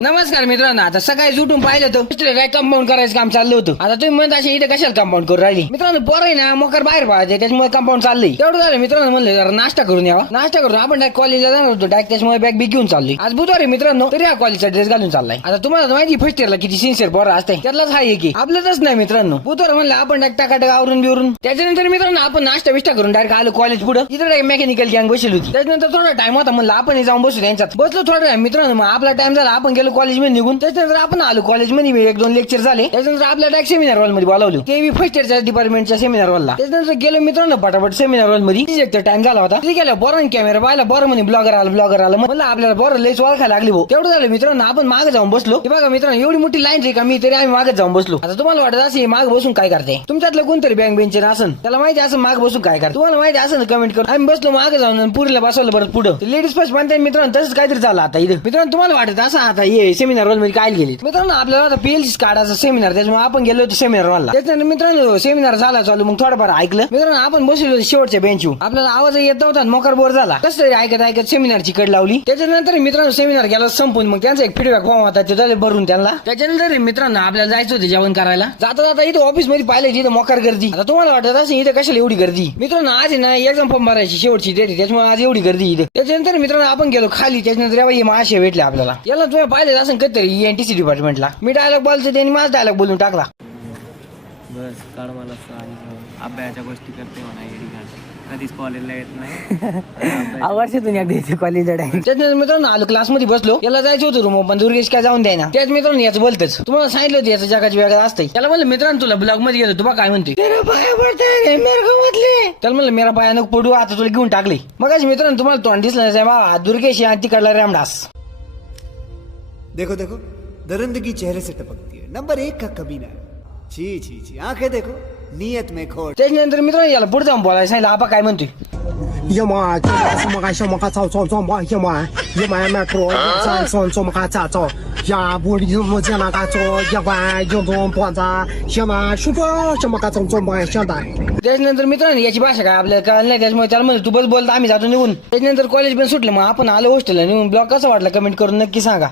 नमस्कार मित्रांनो, आता सकाळी उठून पाहिलं तर काय कंपाऊंड करायचं काम चाललं होतं. आता तुम्ही म्हणता असे इथे कशाला कंपाऊंड करू राहिली. मित्रांनो पोरं आहे ना मोकर बाहेर पाहायचे, त्याच्यामुळे कंपाऊंड चाललंय. तेवढं झालं मित्रांनो, म्हणलं जरा नाश्ता करून यावा. नाश्ता करून आपण डायरेक्ट कॉलेजला जाणार होतो. डायरेक्ट त्याच्यामुळे बॅग बी घेऊन चाललोय. आज बुधवार आहे मित्रांनो, तरी हा कॉलेजचा ड्रेस घालून चाललाय. आता तुम्हाला माहिती फर्स्ट इयरला किती सिन्सिअर पोरं असते, त्यातलाच हा की आपलंच नाही मित्रांनो. बुधवार म्हणलं आपण डायरेक्ट टाकाटक आवरून बिवरून त्याच्यानंतर मित्रांनो आपण नाश्ता बिष्टा करून डायरेक्ट आलो कॉलेज पुढे. इथे मेकॅनिकल गँग बसली होती. त्याच्यानंतर थोडा टाइम होता, म्हणलं आपण जाऊन बसू त्यांच्यात. बसलो थोडा टाइम मित्रांनो, मग आपला टाइम झाला, आपण गेलो कॉलेजमध्ये निघून. त्याच्यानंतर आपण आलो कॉलेजमध्ये, एक दोन लेक्चर झाले. त्याच्यानंतर आपल्या डायरेक्ट सेमिनार हॉल मध्ये बोलावलं, ते मी फर्स्ट इयरच्या डिपार्टमेंटच्या सेमिनार हॉलला. त्याच्यानंतर गेलो मित्रांनो पटापट सेमिनार हॉल मध्ये. एक टाइम झाला होता, तिथे गेलो बरं कॅमेरा पाहिला, बरं म्हणे ब्लॉगर आला. म्हणलं आपल्याला बरं लयच ओळखायला लागली भाऊ. तेवढं झालं मित्रांनो, आपण मागे जाऊन बसलो. हे बघा मित्रांनो, एवढी मोठी लाईन आहे का मी, तरी आम्ही मागे जाऊन बसलो. आता तुम्हाला वाटत असे मागे बसून काय करते, तुमच्यातलं कोणतरी बँक बेंचर असन त्याला माहिती असं मागे बसून काय करते. तुम्हाला माहिती असं कमेंट करून आम्ही बसलो मागे जाऊन, पुरीला बसवलं परत पुढं. लेडीज फर्स्ट म्हणते मित्रांनो, तसंच काहीतरी झालं आता इथं. मित्रांनो तुम्हाला वाटत असं आता हे सेमिनार हॉल मध्ये काय गेले मित्रांनो, आपल्याला पीएलसी काढायचा सेमिनार, त्याच्यामुळे आपण गेलो होतो सेमिनार हॉलला. त्याच्यानंतर मित्रांनो सेमिनार झाला चालू, मग थोडंफार ऐकलं मित्रांनो. आपण बसलो शेवटच्या बेंचवर, आपल्याला आवाज येत नव्हता, मोकर बोर झाला. कसं तरी ऐकत सेमिनारची कड लावली. त्याच्यानंतर मित्रांनो सेमिनार गेला संपून, मग त्यांचा एक फीडबॅक फॉर्म होता, ते झाले भरून त्यांना. त्याच्यानंतर मित्रांनो आपल्याला जायचं होतं जेवण करायला. जाता जाता इथं ऑफिस मध्ये पाहिलं तिथं मोकार गर्दी. आता तुम्हाला वाटत असेल इथं कशाला एवढी गर्दी. मित्रांनो आज ना एक्झाम फॉर्म भरायची शेवटची डेट, त्याच्यामुळे आज एवढी गर्दी इथं. त्याच्यानंतर मित्रांनो आपण गेलो खाली. त्याच्यानंतर हे मासे भेटले आपल्याला. याला तुम्ही पाहिलं असं कधीतरी एनटीसी डिपार्टमेंटला. मी डायलॉग बोलतो, त्यांनी माझा डायलॉग बोलून टाकला. बस काढ मला अभ्यासाच्या गोष्टी करते म्हणा, कधीच कॉलेजला येत नाही. वर्षातून एकदा कॉलेजला त्याच्यानंतर मित्रांनो आलो क्लासमध्ये बसलो. याला जायचं होतं रूम, पण दुर्गेश काय जाऊन द्यायना. त्याच मित्रांनो याचं बोलतच तुम्हाला सांगितलं होतं याचं जगाची वेगळं असतं. त्याला म्हणलं मित्रांनो तुला ब्लॉग मध्ये गेलो, तुला काय म्हणते त्याला म्हणलं मेरा पाया नको पडू, आता तुला घेऊन टाकले. मग मित्रांनो तुम्हाला तोंड दिसलं नाही बा, दुर्गेश आणि तिकडला रामदास. देखो देखो दरिंदगी चेहरे से टपकती है, नंबर 1 का कमीना है. छी छी छी, आंखें देखो नियत में खोट. त्याच्यानंतर मित्रांनो याला पुढे जाऊन बोलायला सांगितलं, आपा काय म्हणतोय. त्याच्यानंतर मित्रांनो याची भाषा काय आपल्याला कळलं नाही, त्याच्यामुळे त्याला म्हणतो तू बस बोलता, आम्ही जातो निघून. त्याच्यानंतर कॉलेज पण सुटलं, मग आपण आलो हॉस्टेलला निघून. ब्लॉग कसा वाटला कमेंट करून नक्की सांगा.